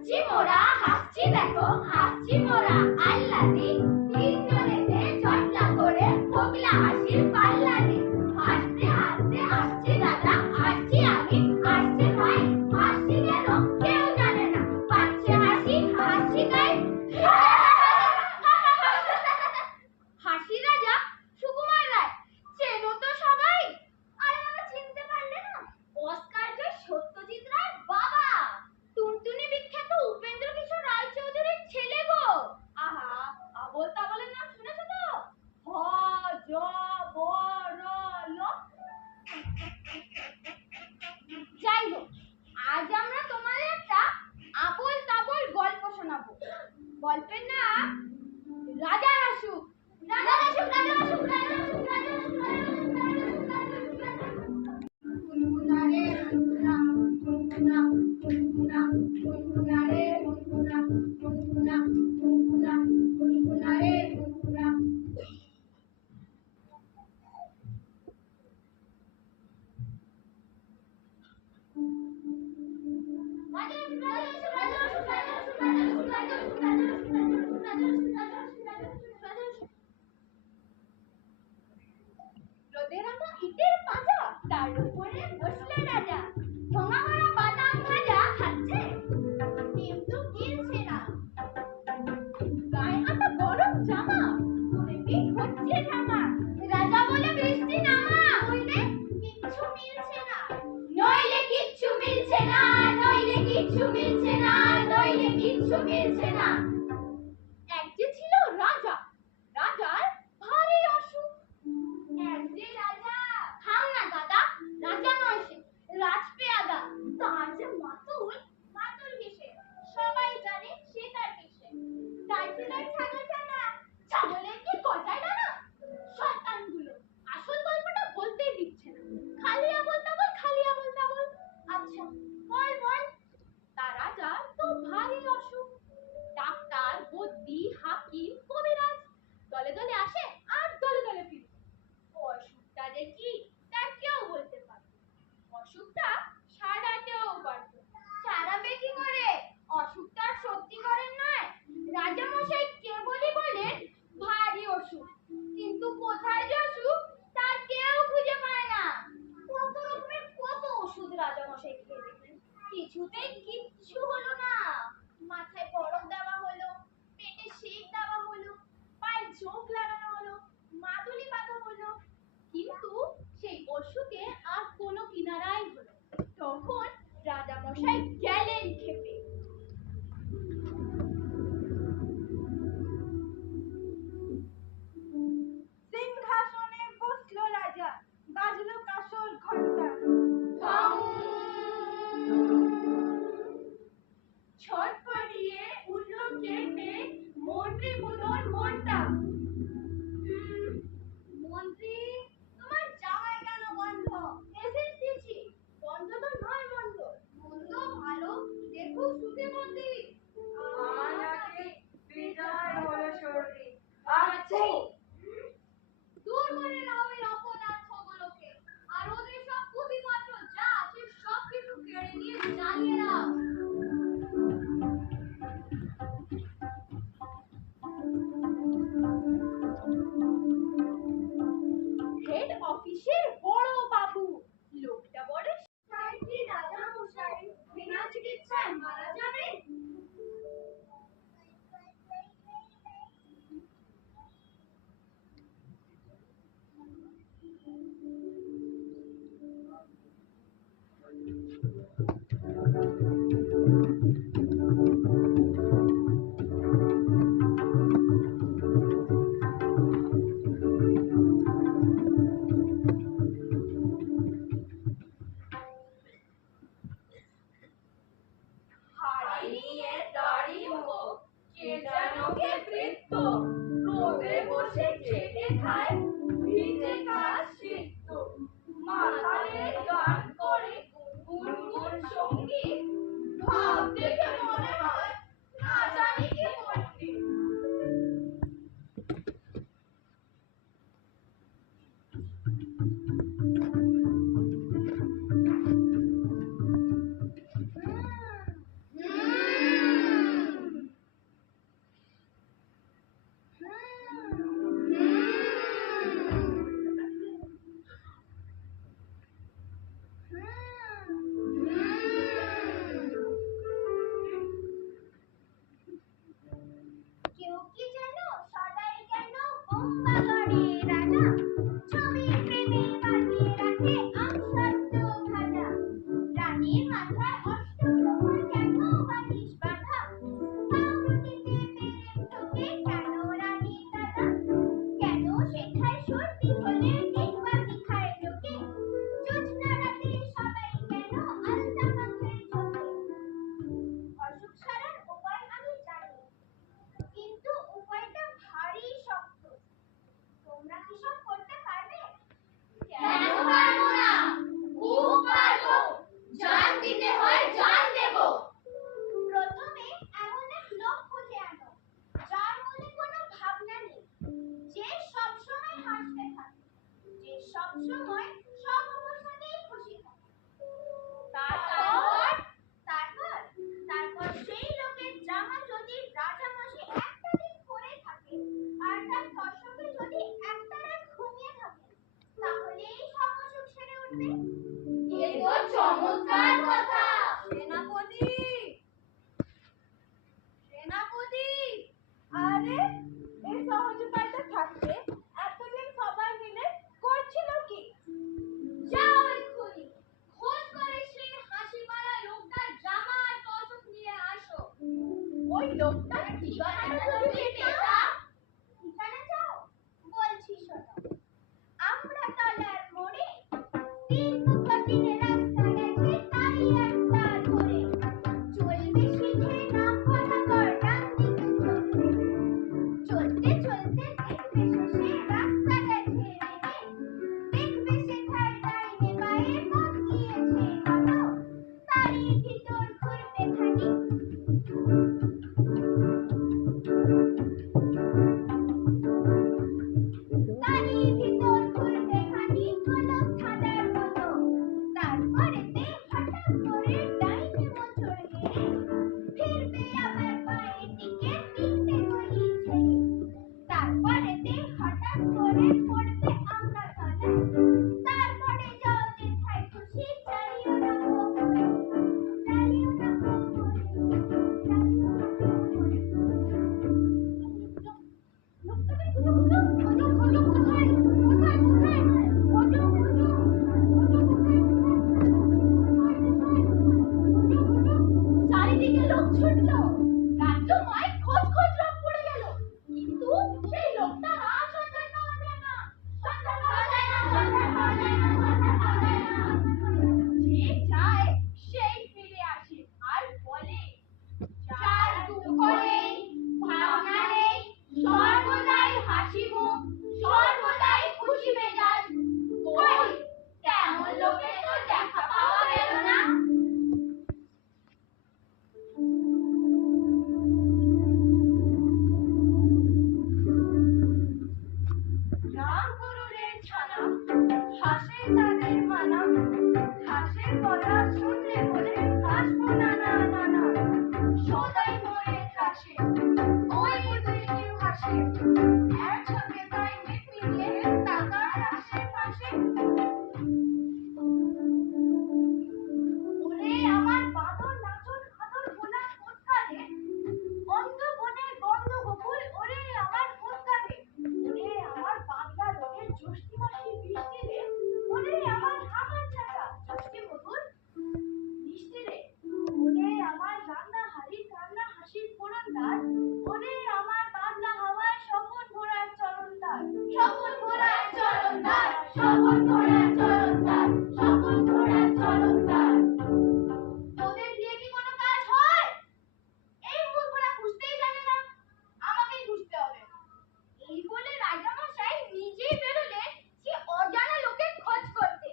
হাসছি মোরা, হাসছি দেখো, হাসছি মোরা আল্লাদি, তিনজনেতে চটলা করে ফোকলা হাসির পাল্লাদি। হাসতে হাসতে আসছি দাদা, আসছি আমি, আসছে ভাই, হাসছি কেন কেউ জানে না, পাচ্ছে হাসি, হাসছি তাই। হাসি রাজা সুকুমার রায়, চেনো তো সবাই? আরে বাবা, চিনতে পারলে না? অস্কার জয় সত্যজিৎ রায় বাবা, টুনটুনি বিখ্যাত উপেন্দ্র কিশোর রায়চৌধুরীর ছেলে গো। আহা, আবোল তাবোলের নাম শুনেছো তো? হ জ ব র ল। যাই হোক, আজ আমরা তোমাদের একটা আবোল তাবোল গল্প শোনাবো। গল্পের নাম রাজার অসুখ। রাজার অসুখ, রাজার অসুখ, রাজার অসুখ, রাজার অসুখ, রাজার অসুখ, রাজার অসুখ, রাজার অসুখ, রাজার অসুখ। গুনগুনা রে গুনগুনা, গুনগুনা, গুনগুনা, গুনগুনা রে গুনগুনা, গুনগুনা, গুনগুনা, গুনগুনা রে গুনগুনা। রোদের রাঙা ইটের পাজা, তার উপরে বসলে রাজা, ঠোঙা ভরা বাদাম ভাজা খাচ্ছে, কিন্তু গিলছে না। গায়ে হাতে গরম জামা, পরে পিঠ হচ্ছে ঠামা। রাজা বলে বৃষ্টি নামা, নইলে কিচ্ছু মিলছে না, নইলে কিচ্ছু মিলছে না, নইলে কিচ্ছু মিলছে না, নইলে কিচ্ছু মিলছে না। এক যে ছিল রাজা, রাজার ভারী অসুখ। এক যে রাজা, থাম না দাদা, রাজা নয় সে, রাজপেয়াদা। তার যে মাতুল, মাতুল কিসে? সবাই জানে সে তার কিসে। তাই ছিল এক ছাগল ছানা, ছাগলের কি গজায় ডানা? শয়তানগুলো আসল গল্পটা বলতেই দিচ্ছে না, খালি আবোল তাবোল, খালি আবোল তাবোল। আচ্ছা বল বল। তার রাজার তো ভারী অসুখ। ডাক্তার, বদ্যি, হাকিম, কবিরাজ দলে দলে আসে আর দলে দলে ফিরে। অসুখটা যে কি তা কেউ বলতে পারে। অসুখটা সারাতেও পারত, সারাবে কি করে? অসুখটা সত্যি করেন নয়, রাজা মশাই কেবলই বলেন ভারী অসুখ, কিন্তু কোথায় যে অসুখ তার কেউ খুঁজে পায় না। কত রকমের কত ওষুধ রাজা মশাই খেয়ে দেখলেন, কিছুতেই কিচ্ছু হলো না। মাথায় বরফ দেওয়া হলো, পেটে সেক দেওয়া হলো, পায়ে চোখ লাগানো হলো, মাদুলি বাঁধা হলো, কিন্তু সেই অসুখে আর কোনো কিনারাই হলো। তখন রাজা মশাই গেলেন খেপে। সিংহাসনে বসলো রাজা, বাজলো কাসর ঘন্টা, ছটফটিয়ে উঠলো কেঁপে মন্ত্রী বুনোর মনটা। মন্ত্রী, তোমার জামাই কেন বন্ধ? এসেছি, বন্ধ তো নয় বন্ধ, মন্দ ভালো দেখো সুখে মন্ত্রী। আমাকে বিদায় হলো সর্দি, আচ্ছা দূর করে নাও ওই অপদার্থগুলোকে, আর ওদের সব পুঁথিপত্র যা আছে সব কিছু কেড়ে নিয়ে জ্বালিয়ে দাও। হেড অফিসের বড় বাবু, লোকটা বড় সাহেবজি, রাজা মশাই বিনা চিকিৎসায় মারা যাবেন। হাড়ি নিয়ে দাড়ি মুখ, কে যেন কে বৃত্ত, রোদে বসে খেটে খায়, ভিজে কাজ সিদ্ধ, মাথা নেড়ে গান করে গুনগুন সবসময় সব অবস্থাতেই খুশি থাকে। তারপর তারপর তারপর সেই লোকের জামা যদি রাজামশাই একটা দিন পরে থাকে আর তার দর্শকে যদি একটা রাত ঘুমিয়ে থাকে, তাহলেই সব অসুখ সেরে উঠবে। এ তো চমৎকার কথা। সেনাপতি, সেনাপতি, আরে এই সহজ উপায়টা থাকতে এতদিন সবাই মিলে করছিল কি? যাও এক্ষুনি খোঁজ করে সেই হাসি মারা লোকটার জামা আর তোষক নিয়ে আসো। ওই লোকটার ঠিকানাটা যদি পেতাম। ঠিকানা চাও? বলছি শোনো। আমরা তলার মোড়ে তিন মুখোটিনে রাস্তা গেছে তারই একটা ধরে। চলবে সিধে নাম করা কর ডান দিকে চলবে। চলতে চলতে দেখবে শেষে রাস্তা গেছে রেনে। দেখবে সেথায় ডাইনে বাঁয়ে পথ গিয়েছে কত। তারই ভিতর ঘুরবে খানিক। তারই ভিতর ঘুরবে খানিক গোলক ধাঁধার মতো। তারপরেতে হঠাৎ করে ডাইনে মোচড় গেড়ে ফিরবে আবার বাঁয়ের দিকে তিনটে গলি ছেড়ে। তারপরেতে হঠাৎ করে পড়বে আমরা তলায়। তারপরে যাও যেথায় খুশি চালিও না গো করে। চালিও না গো করে। চালিও না গো করে। লোকটাকে খুঁজো খুঁজো খোঁজো খোঁজো কোথায় কোথায় কোথায় খোঁজো খোঁজো খোঁজো কোথায় চারিদিকে লোক ছুটলো। রাজ্যময় খোঁজ খোঁজ লোক পড়ে গেল, কিন্তু সেই লোকটা আর সন্ধান পাওয়া যায় না। সন্ধান পাওয়া যায় না, সন্ধান পাওয়া যায় না, সন্ধান পাওয়া যায় না। যে যায় সেই ফিরে আসে আর বলে, যার দুঃখ নেই, ভাবনা নেই, সর্বদাই হাসি মুখ, সর্বদাই খুশি মেজাজ। কই তেমন লোকের তো দেখা পাওয়া গেল না। রামগরুরের ছানা হাসে তাদের মানা। ঘাসের কথা শুনলে বলে হাসবো নানা নানা। সদাই মরে হাসে ওই বুঝি কেউ হাসে। এক ঝাঁকে তাই মেঘ মিলিয়ে তাকার আশেপাশে। ওরে আমার বাদর নাচন আদর গোলাপ কোত্তারে। অন্ধ বনের গন্ধ গোকুল ওরে আমার কোত্তারে। ওরে আমার পাতলা রঙের জ্যোষ্ঠী মাসি বৃষ্টি রে। ওরে আমার হামার ছাতা জ্যোষ্ঠী মধুর মিষ্টি রে। ওরে আমার রান্না হাড়ির কান্না হাসির ফোড়নদার। ওরে আমার বাদলা হাওয়ায় স্বপন ঘোড়ার চরণদার। স্বপন ঘোড়ার চরণদার, স্বপন ঘোড়ার চরণদার, স্বপন ঘোড়ার চরণদার। তোদের দিয়ে কি কোনো কাজ হয়? এই মূর্খরা খুঁজতেই জানে না, আমাকেই খুঁজতে হবে। এই বলে রাজামশাই নিজেই বেরোলেন সে অজানা লোকের খোঁজ করতে।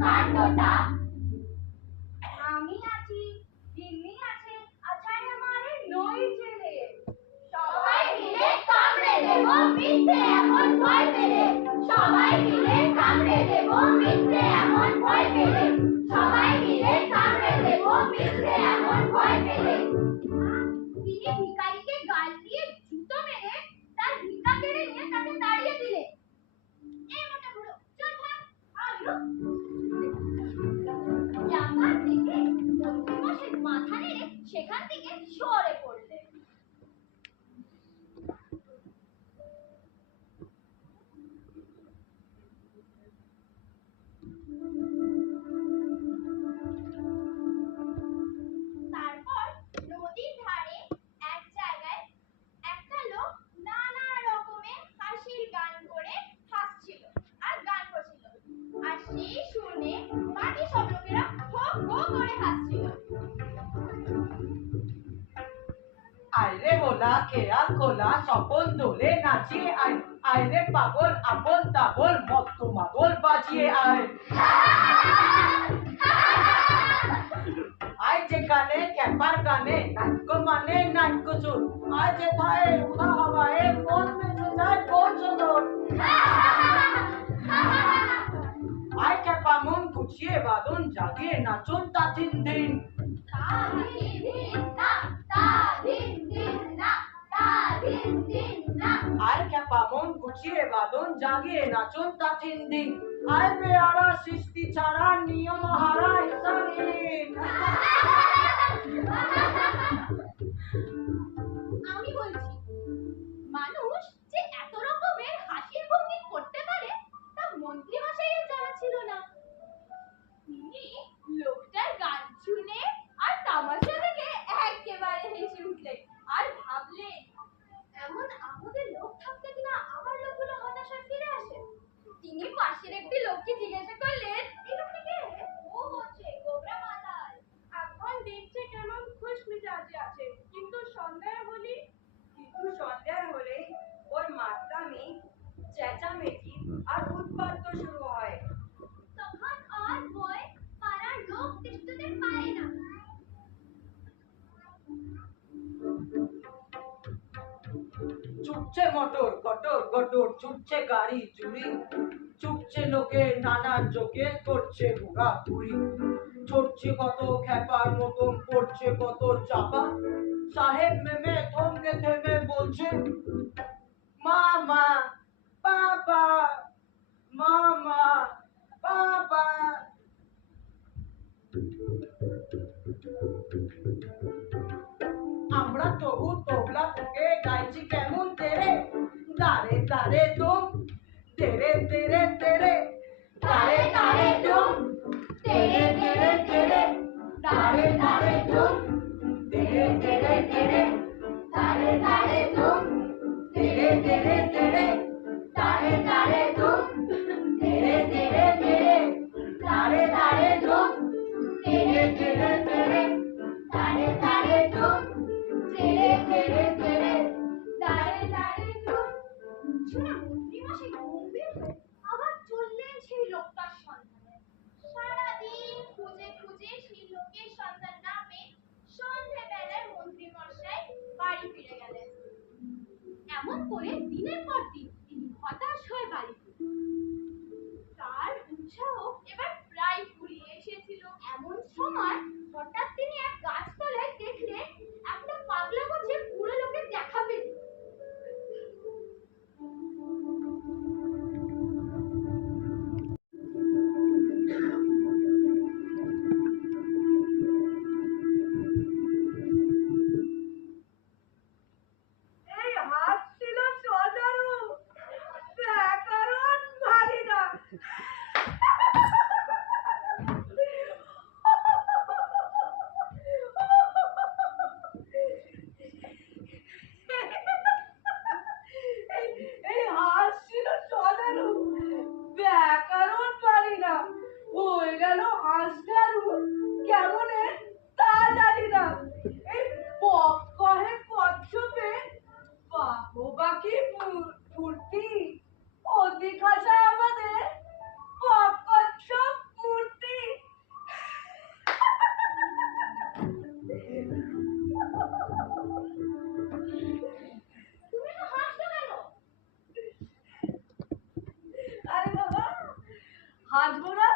কাণ্ডটা। আমি আছি, গিন্নি আছে, আছাড় আমারে নই ছেলে। সবাই মিলে কামড়ে দেব মিথ্যে এমন ভয় পেলে। সবাই মিলে কামড়ে দেব মিথ্যে এমন ভয় পেলে। সবাই মিলে কামড়ে দেব মিথ্যে এমন ভয় পেলে। তিনি ভিখারিকে গাল দিয়ে জুতো মেরে তার ভিক্ষা কেড়ে নিয়ে তাকে তাড়িয়ে দিলে। এই মোটা বুড়ো, চল ভাগ, আয়ো। ব্যাপার দেখে মন্ত্রীমশাই মাথা নেড়ে সেখান থেকে সরে পড়লেন। তারপর নদীর ধারে এক জায়গায় একটা লোক নানা রকমের হাসির গান করে হাসছিল আর গান করছিল। আর সেই শুনে বাকি সব লোকেরা হো হো করে হাসছিল। আইরে বলা কেয়া কোলা স্বপন দোলে নাচিয়ে আয়। আইরে পাগল আপন তাবল মত্ত মাদল বাজিয়ে আয়। আয় যেখানে ক্যাপার গানে নাট্য মানে নাট্য চুর। আয় যেথায় উড়া হাওয়ায় মন বেঁচে যায় পৌঁছদর। আয় ক্যাপা মন গুছিয়ে বাদন জাগিয়ে নাচুন তা দিন দিন। তা দিন দিন না, তা দিন দিন না, তা দিন দিন না। আয় ক্যাপা মন গুছিয়ে বাদন জাগিয়ে নাচুন তা দিন দিন। আয় বেয়ারা সৃষ্টি ছাড়া নিয়ম হারা হিসাবহীন। আমি বলছি, মানুষ যে এত রকমের হাসির ভঙ্গি করতে পারে তা মন্ত্রী মশাইয়ের জানা ছিল না। তিনি লোকটার গান শুনে আর তামাশা দেখে একেবারে হেসে উঠলেন আর ভাবলেন, এমন আমাদের লোক থাকতে কিনা আমার লোকগুলো হতাশায় ফিরে আসে। তিনি পাশের একটি লোককে জিজ্ঞাসা করলেন, এই লোকটা কে? ও হচ্ছে গোবরা মাতাল। এখন দেখছে কেমন খুশ মিজাজে আছে, কিন্তু সন্ধ্যায় হলে ওর মাতলামি চেঁচামেচি আর উৎপাত শুরু হয়। তখন আর ভয় পাড়ার লোক তিষ্ঠতে পারে না। ছুটছে মোটর গটর গটর, ছুটছে গাড়ি চুরি, ছুটছে লোকে নানান চোখে করছে ঘোরাঘুরি। ছুটছে কত খ্যাপার মতন, পড়ছে কত চাপা। সাহেব মেমে থমকে থেমে বলছে, মামা বাবা, মামা বাবা। আমরা তবু তবলা থেকে গাইছি কেমন তেরে। দাঁড়ে দাঁড়ে তুম তেরে তেরে তেরে। দাঁড়ে দাঁড়ে তুম তেরে তেরে তেরে। দাঁড়ে দাঁড়ে তুম তেরে তেরে তেরে। দাঁড়ে দাঁড়ে তুম তেরে তেরে তেরে। দাঁড়ে দাঁড়ে তুম তেরে তেরে তেরে। দাঁড়ে দাঁড়ে তুম তেরে তেরে তেরে। দাঁড়ে দাঁড়ে তুম তেরে তেরে তেরে। দাঁড়ে দাঁড়ে তুম। শুনে মন্ত্রীমশাই গম্ভীর হয়ে আবার চললেন সেই লোকটার সন্ধানে। সারাদিন খুঁজে খুঁজে সেই লোকের সন্ধান না পেয়ে সন্ধ্যেবেলায় মন্ত্রীমশাই বাড়ি ফিরে গেলেন। এমন করে দিনের পর দিন তিনি হতাশ হয়ে বাড়ি ফিরলেন। তার উৎসাহ এবার প্রায় ফুরিয়ে এসেছিল। এমন সময় হঠাৎ তিনি এক গাছতলায় দেখলেন একটা পাগলা গোছের বুড়ো লোকের দেখা পেলেন। এই হাত ছিল সজারু, ব্যাকরণ ভারী না। আরে বাবা, হাসবো না?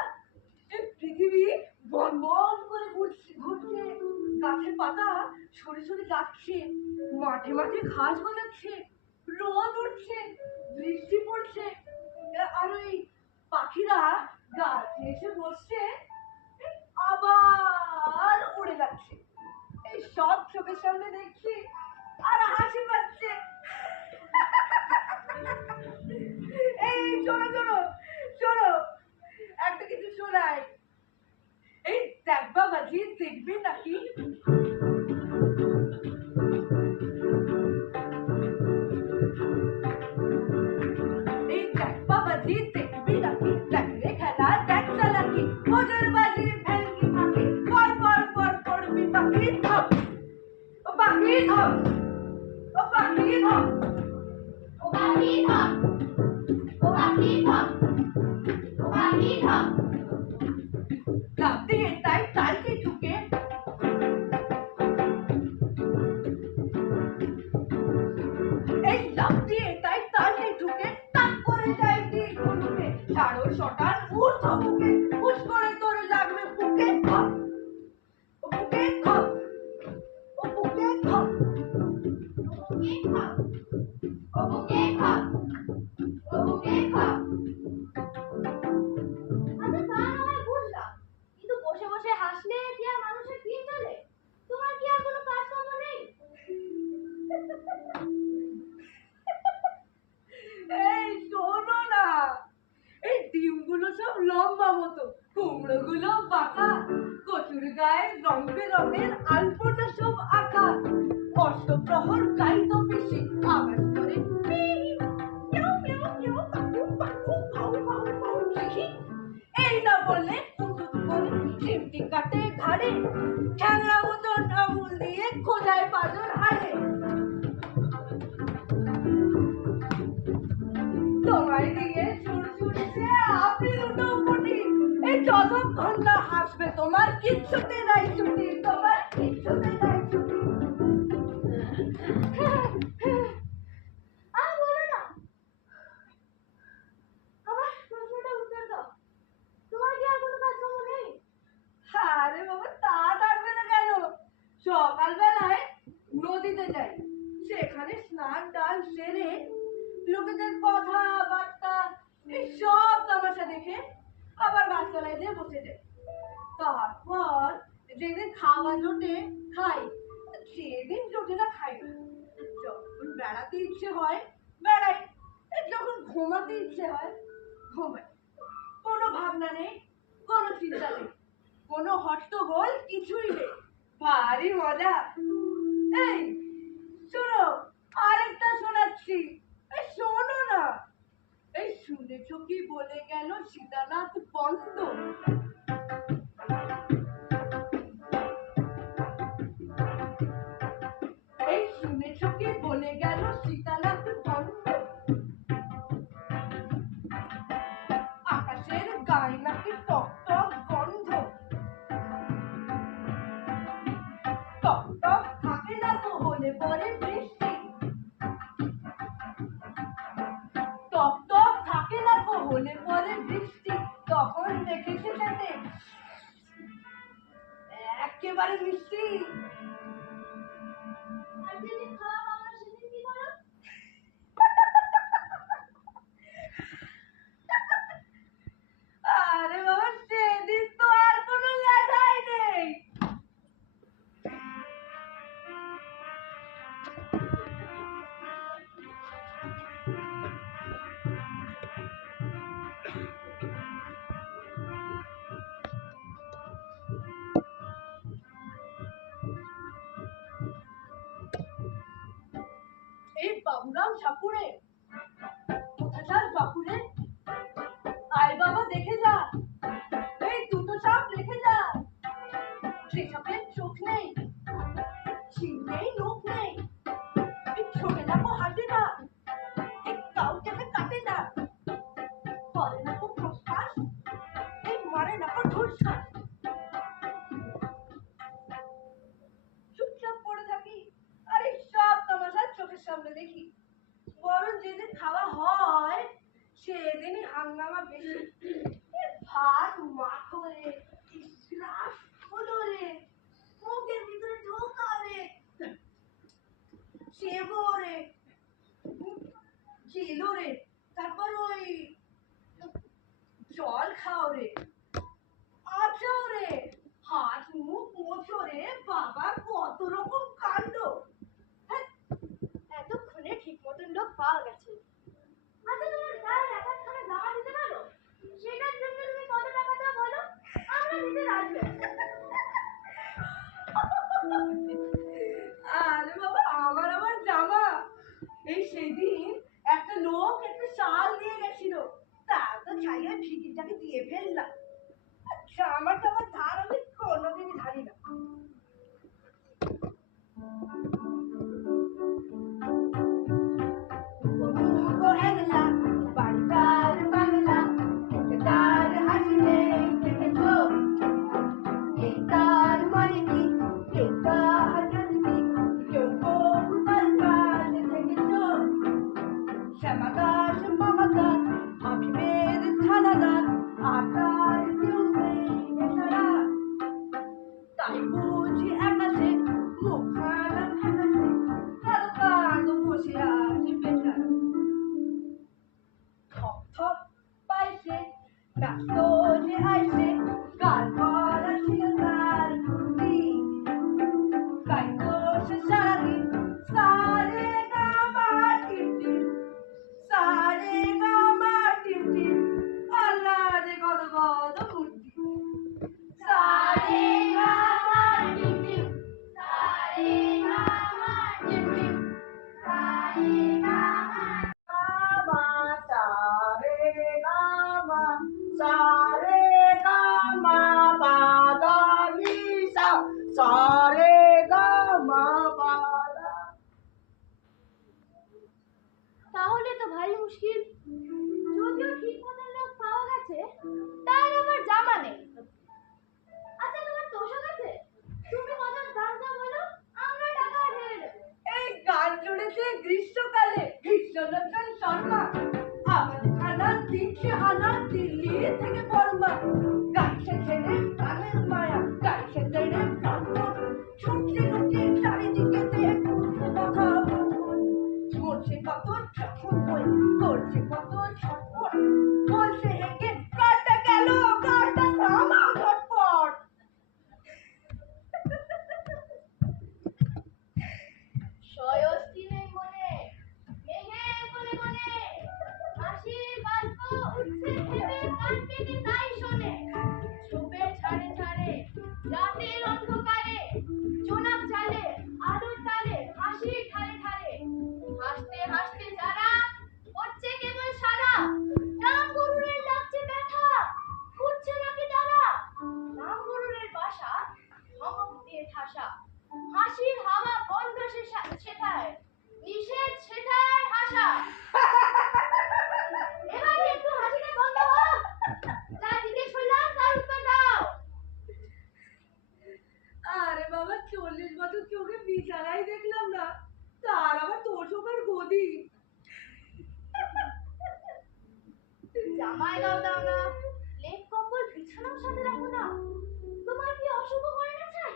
এই পৃথিবী বন বন করে ঘুরছে, গাছের পাতা সরে সরে যাচ্ছে, মাঠে মাঠে ঘাস গজাচ্ছে, রোদ উঠছে, বৃষ্টি পড়ছে, আর ওই পাখিরা গাছে এসে বসছে, আবার উড়ে যাচ্ছে। এই সব চোখের সামনে দেখছি আর হাসি পাচ্ছে। এই শোনো শোনো শোনো, একটা কিছু শোনাই। এই দেখ বাবাজি, দেখবি নাকি? এই দেখ বাবাজি, দেখবি নাকি? দেখ রে খেলা, দেখ চালাকি, ওদের বাজি ভেলকি পাখি, পর পর পর করবি পাখি ধপ, ও পাখি ধপ, ও পাখি ধপ, ও পাখি ধপ, ও পাখি ধপ, ও পাখি ধপ। লাফ দিয়ে তাই তালকে ঠুকে, এই লাফ দিয়ে তাই তালকে ঠুকে, টাক করে যায় তীর ধনুকে, সাড়ো শটান ঊর্ধ্ব বুকে, হুশ করে তোর লাগবে বুকে খপ, ও বুকে খপ, ও বুকে খপ। বুকে খপ, ও বুকে খপ, ও বুকে খপ। আচ্ছা তা না হয় বুঝলাম, কিন্তু বসে বসে হাসলে কি আর মানুষের দিন চলে? তোমার কি আর কোনো কাজকর্ম নেই? এই শোনো না, এই ডিমগুলো সব লম্বা মতো, কুমড়োগুলো বাঁকা, কচুর গায়ে রং বেরঙের আলপনা সব আঁকা, অষ্টপ্রহর গাইতো পিসি আওয়াজ করে মিউ, মিউ মিউ মিউ, পাকু পাকু, ভাউ ভাউ ভাউ, খিহি। এই না বললে উঁচু করে চিমটি কাটে ঘাড়ে, ঠ্যাংরা মতন আঙুল দিয়ে খোঁজায় পাঁজর হাড়ে। তোমায় দিয়ে সুর ছুটছে আপনি দুটো ফুটি, এই যতক্ষণ না হাসবে তোমার কিচ্ছুতে নাই ছুটি, তোমার কিচ্ছুতে নাই ছুটি। আর বলো না, আমার প্রশ্নটা উত্তর দাও। তোমার কি আর কোনো কাজকর্ম নেই? আরে বাবা, তা থাকবে না কেন? সকালবেলায় নদীতে যাই, সেখানে স্নান টান সেরে লোকেদের কথাবার্তা এই সব তামাশা দেখে আবার গাছতলায় যেয়ে বসে যাই। তারপর যেদিন খাওয়া জোটে খাই, যেদিন জোটে না খাই না। যখন বেড়াতে ইচ্ছে হয় বেড়াই, যখন ঘুমাতে ইচ্ছে হয় ঘুমাই। কোনো ভাবনা নেই, কোনো চিন্তা নেই, কোনো হট্টগোল কিছুই নেই, ভারী মজা। এই শোনো, আরেকটা শোনাচ্ছি, এই শোনো না। এই শুনেছ কি বলে গেল সীতানাথ বন্ধ? এই শুনেছ কি বলে গেল সীতানাথ বন্ধ? আকাশের গায়ে নাকি টক টক গন্ধ, টক টক থাকে না তো হলে পরে বৃষ্টি, টক টক থাকে না তো হলে পরে বৃষ্টি, তখন দেখেছে খেতে একেবারে মিষ্টি। আর যেদিন খাওয়া হয় না সেদিন কি করো? আরে বাবা, সেদিন তো আর কোনো লেখাই নেই। এই বাবুরাম ঠাকুরে, কোথাকার বাপুরে, আয় বাবা দেখে যা, এই দুটো সাপ রেখে যা। সেসবের চোখ নেই, শিং নেই, নখ নেই, এই ছোটে না কো হাঁটে না, এই কাউকে কাটে না, করে না কো ফোসফাস, এই মারে না কো ঢুসঢাস। চুপচাপ পড়ে থাকি, আরে সব তামাশা চোখের সামনে দেখি। বরং যেদিন খাওয়া হয় সেদিনই হাঙ্গামা বেশি। ভাত মাখো রে, রাস হলো রে, মুখের ভিতরে ঢোকা রে, সেবো রে, জেলো রে, তারপর ওই জল খাও রে, আচাও রে, হাত মুখ মোছো রে, বাবা কত রকম কাণ্ড। এতক্ষণে ঠিক মতন লোক পাওয়া গেছে। আচ্ছা, তোমার গায়ে একখানা জামা দিতে পারো? সেটার জন্য তুমি কত টাকা দাও বলো, আমরা দিতে রাজি আছি। আরে বাবা, আমার আবার জামা? এই সেদিন একটা লোক একটা শাল দিয়ে গেছিল, তা তো চাইলে ফিকিরটাকে দিয়ে ফেললাম। জামাটা আমার ধার আমি কোনোদিনই ধারি না। গো একলা বাড়ি তার বাংলা, তার হাসিলে দেখেছো এই তার মানে কি, কেউ তার জানবি, কেউ তার কাছে দেখেছো শ্যামা দাস মমতার হাবিবের থানাদার, আর তার কেউ নেই এছাড়া। তাই বুঝি আকাশে মুখ খানা ফ্যাকাশে, কালো কালো বসে আছে বেচারা। থপ থপ পাইছে ব্যস্ত যে আইছে, গাল ভরা ছিল তার ঘুড়ি, গাইতো সে সারাদিন সারে গামা টিপ টিপ, সারে গামা টিপ টিপ, আল্লাহ রে গদ গদ মূর্তি। সারে গামা টিপ টিপ, সারে গামা টিপ টিপ, সারে গামা সারে গামা, সারে গামা পাদা নিসা, সারে গামা পাদা। তাহলে তো ভারী মুশকিল। যদিও ঠিক মতন লোক পাওয়া গেছে, তার আবার জামা নেই। আচ্ছা, তোমার তোষক আছে? তুমি কত দাম দাও বলো, আমরা টাকা ঢেলে দেবো। এই গান জুড়েছে গ্রীষ্মকালে ভীষ্মলোচন শর্মা, আমাদের খানা 300 আনা দিল্লি থেকে বর্মা। গাইছে ছেলে প্রাণের মায়া, গাইছে ছেলে প্রান্তর, ছুটছে লুটে চারিদিকেতে করছে কথা বলবল, করছে কত যখন বই, করছে কত ছটফট, বলছে হেঁকে গানটা গেল, গানটা থামাও ঝটপট। স্বস্তি নেই মনে, মেঘে কোণে কোণে, হাসির বাষ্প উঠছে ভেবে কান পেতে তাই শোনে। ঝোপের ঝাড়ে ঝাড়ে, রাতের অন্ধকারে, জোনাক জালে, আলোর তালে, হাসির ঢালে ঢালে, হাসতে হাসতে যারা হচ্ছে কেবল সারা, রাম গরুরের লাগছে ব্যথা, ফুটছে নাকি তারা। রাম গরুরের বাসা ধমক দিয়ে ঠাসা, হাসির হাওয়া বন্ধ সেথায়, নিষেধ সেথায় হাসা। এবার একটু হাসিটা বন্ধ হোক, যা জিজ্ঞেস করলাম তার উত্তর দাও। আরে বাবা, 40 বছর চোখে বিছানাই দেখলাম না, তার আবার তোষক আর গদি। জামাই গাও দাও না, লেপ কম্বল বিছানার সাথে রাখো না, তোমার কি অশুভ করে না চাই?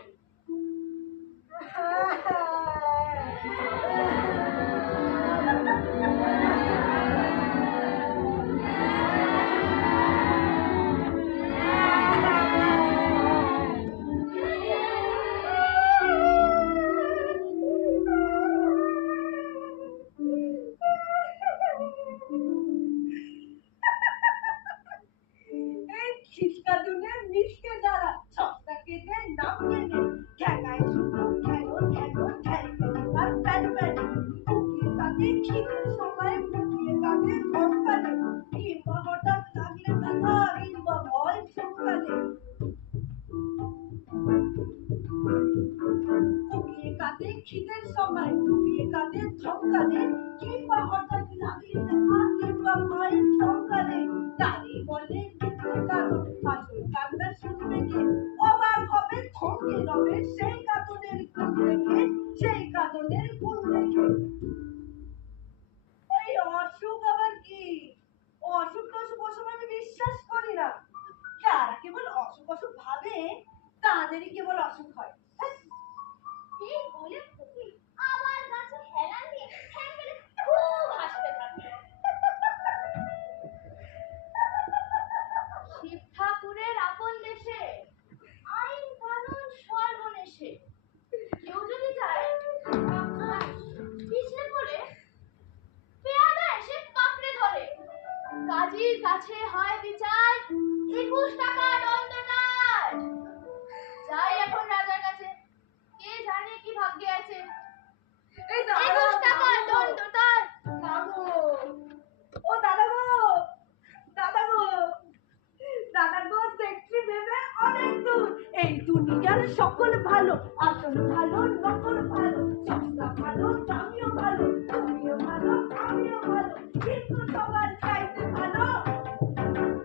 এই খিসকা দুনে মিশকে যারা সস্তা কেটে নাম কেটে ঠেকায় শুধু ঠেলো ঠেলো ঠেলো আর প্যান প্যান, ফুকিয়ে কাঁদে খিদের সময়, ফুকিয়ে কাঁদে ধমকালে, কিংবা হঠাৎ লাগলে ব্যথা, কিংবা ভয় চমকালে। ফুকিয়ে কাঁদে খিদের সময়, ফুকিয়ে কাঁদে ধমকালে, কিংবা হঠাৎ লাগলে ব্যথা, কিংবা ভয় চমকালে। তারই বলে মিথ্যে কারণ, আসল কান্না শুনবে কে? অবাক হবে থমকে রবে সেই কাঁদনের গুণ দেখে, সেই কাঁদনের গুণ দেখে। এই অসুখ ভাবে তাদেরই কেবল অসুখ হয়। এই বলে ফকির আবার গাছে হেলান দিয়ে ঠ্যাং মেলে খুব হাসতে থাকে। শিব ঠাকুরের আপন দেশে আইন কানুন সর্বনেশে কেউ যদি যায় পিছলে পড়ে পেয়াদা এসে পাকড়ে ধরে। কাজীর কাছে হয় বিচার 21 টাকা দণ্ডদার। যাই এখন রাজার কাছে, কে জানে কি ভাগ্যে আছে। এই 21 টাকা দণ্ডদার। দাদু, ও দাদা গো, দাদা গো, দাদা গো, দেখছি ভেবে অনেক দূর। এই দুনিয়ার সকল ভালো, আসল ভালো, নকল ভালো, সস্তা ভালো, দামিও ভালো, তুমিও ভালো, আমিও ভালো, কিন্তু সবার চাইতে ভালো।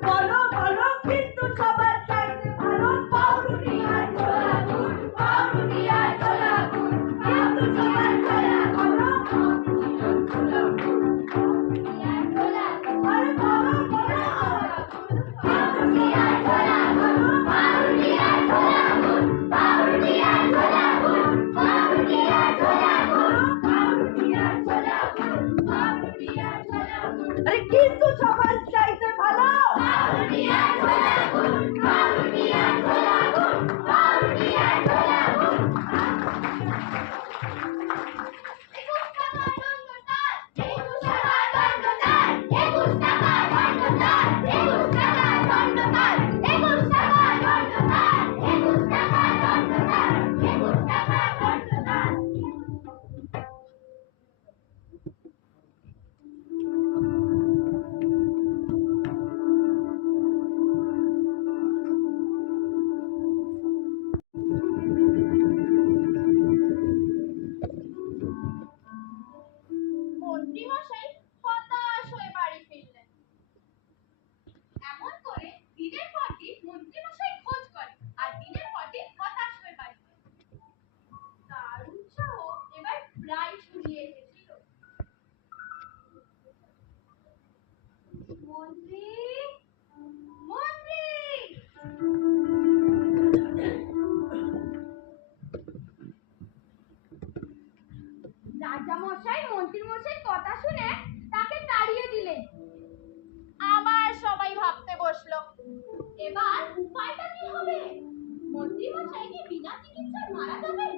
বলো বলো, কিন্তু সবার চাইতে ভালো পাউরুটি আর ছোলা গুড়, পাউরুটি আর ছোলা গুড়, কিন্তু সবার চাইতে ভালো পাউরুটি আর ছোলা গুড়, পাউরুটি আর ছোলা গুড়। আরে বলো বলো, পাউরুটি আর ছোলা গুড়, পাউরুটি আর ছোলা গুড়, পাউরুটি আর ছোলা গুড়, পাউরুটি আর ছোলা গুড়, পাউরুটি আর ছোলা গুড়, পাউরুটি আর ছোলা গুড়। আরে কিন্তু সবার চাইতে ভালো পাউরুটি আর ছোলা গুড়, পাউরুটি আর ছোলা গুড়, পাউরুটি আর ছোলা গুড়। 21 টাকা দণ্ডদার, 21 টাকা দণ্ডদার, 21 টাকা দণ্ডদার, 21 টাকা দণ্ডদার, 21 টাকা দণ্ডদার, 21 টাকা দণ্ডদার, 21 টাকা দণ্ডদার। মন্ত্রীমশাই হতাশ হয়ে বাড়ি ফিরলেন। এমন করে দিনের পর দিন মন্ত্রীমশাই খোঁজ করে আর দিনের পর দিন হতাশ হয়ে বাড়ি ফেরে। তার উৎসাহ এবার প্রায় ফুরিয়ে এসেছিল। মন্ত্রী, মন্ত্রী, রাজামশাই মন্ত্রীমশাই কথা শুনে তাকে তাড়িয়ে দিলেন। আবার সবাই ভাবতে বসলো, এবার উপায়টা কি হবে? মন্ত্রীমশাই কি বিনা চিকিৎসায় মারা যাবে?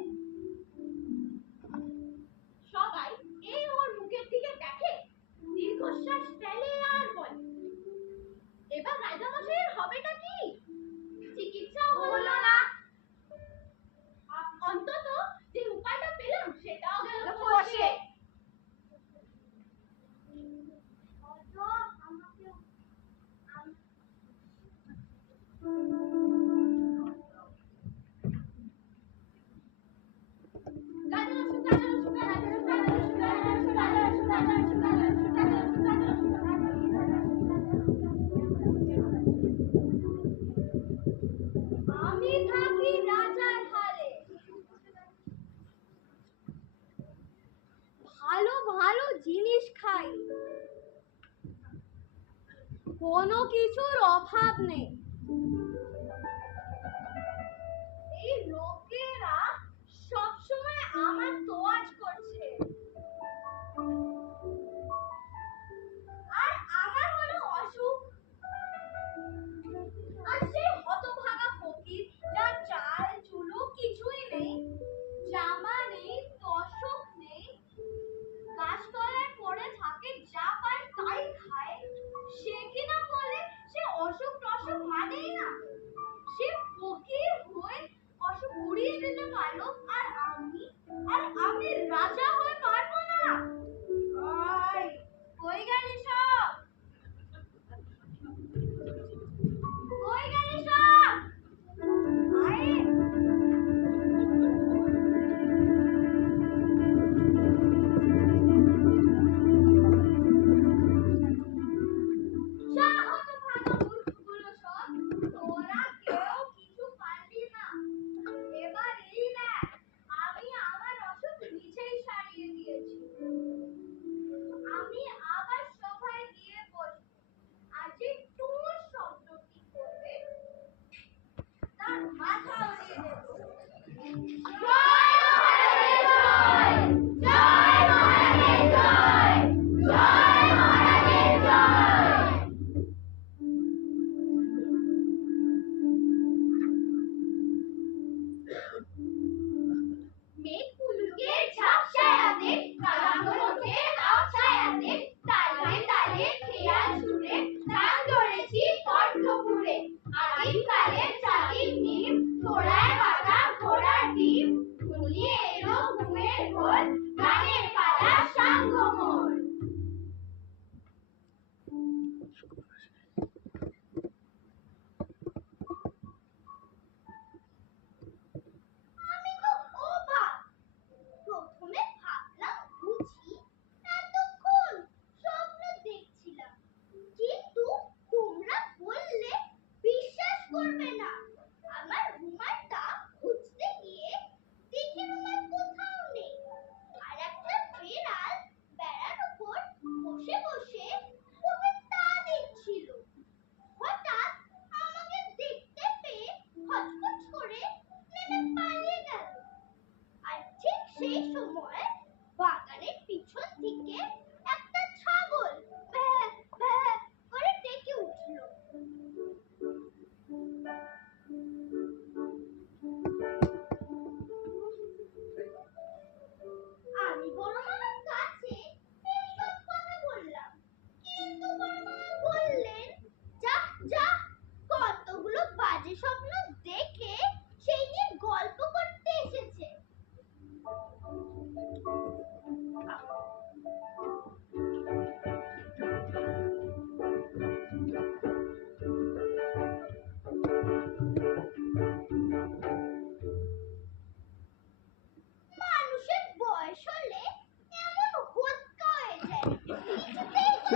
সবাই এই ওর মুখের দিকে দেখে, দীর্ঘশ্বাস ফেলে আর বলে, এবার রাজামশাইয়ের হবেটা কি? চিকিৎসাও হলো না, অন্তত যে উপায়টা পেলাম সেটাও গেল ফসকে। আমি থাকি রাজার হারে, ভালো ভালো জিনিস খাই, কোনো কিছুর অভাব নেই। এই লোকেরা সবসময় আমার তোয়াজ করছে, আর আমার হলো অসুখ। আর সেই হতভাগা ফকির, যার চাল চুলো কিছুই নেই, জামা নেই, তোশক নেই, গাছতলায় পড়ে থাকে, যা পায় তাই খায়, সে কিনা বলে সে অসুখ টসুখ মানেই না। সে ফকির হয়ে অসুখ উড়িয়ে দিতে পারলো, আর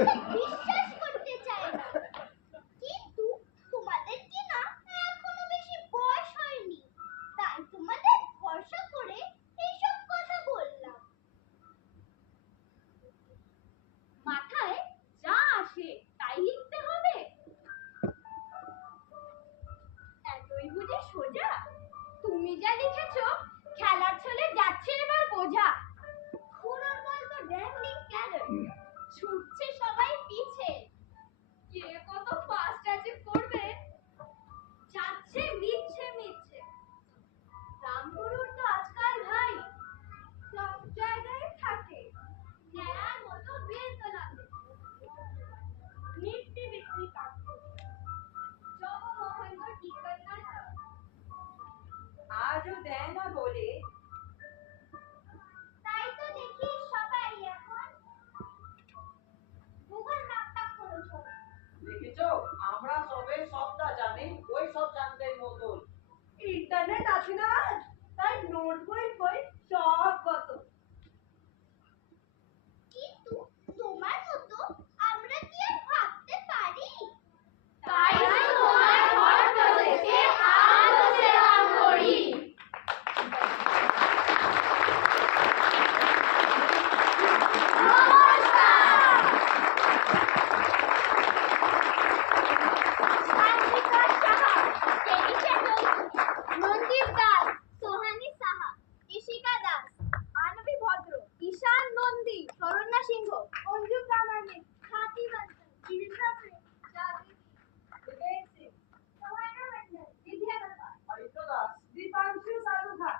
ওদের বিশ্বাস করতে চায় না। কিন্তু তোমাদের কি না এখনো বেশি বয়স হয়নি, তাই তোমাদের ভরসা করে এইসব কথা বললাম। মাথায় যা আসে তাই লিখতে হবে, এতই বুঝি সোজা? তুমি যা লিখেছো খেলার ছলে যাচ্ছে এবার বোঝা। খুড়োর গল্প ড্যাংলিং ক্যারট, ছুটছে সবাই পিছে, কে কত ফাস্ট অ্যাচিভ করবে যাচ্ছে মিচ্ছে মিচ্ছে। রামগুরুর তো আজকাল ভাই সব জায়গায় থাকে, ন্যায়ার মতো বেল তোলাতে নিত্যি বিক্রি কাটতে জব মহেন্দ্র টিকার না। আজও দেয় না বলে তাই তো দেখি সবাই এখন গুগল ম্যাপটা খোঁজো। দেখেছো, আমরা সবে সবটা জানি, ওই সব জানতে মতন ইন্টারনেট আছে না, তাই নোট বই বই সব কত। কিন্তু তোমার মতো আমরা কি আর ভাবতে পারি? তাই তো তোমার ঘর প্রদেশে আজও সেবা করি। শান্তিকর সাহা, টেনিসের মন্দির দাস, সোহানি সাহা, ইশিকা দাস, আনবি ভদ্র, ঈশান নন্দী, শরণ্যা সিংহ, অঞ্জু প্রামাণিক, খ্যাতি বাঞ্চন, গিরিশা সিং, জাগৃতি, বিবেক সিং, সোহানা মন্ডল, বিদ্যা গোপাল, আদিত্য দাস, দীপাংশু সাধুঘাট।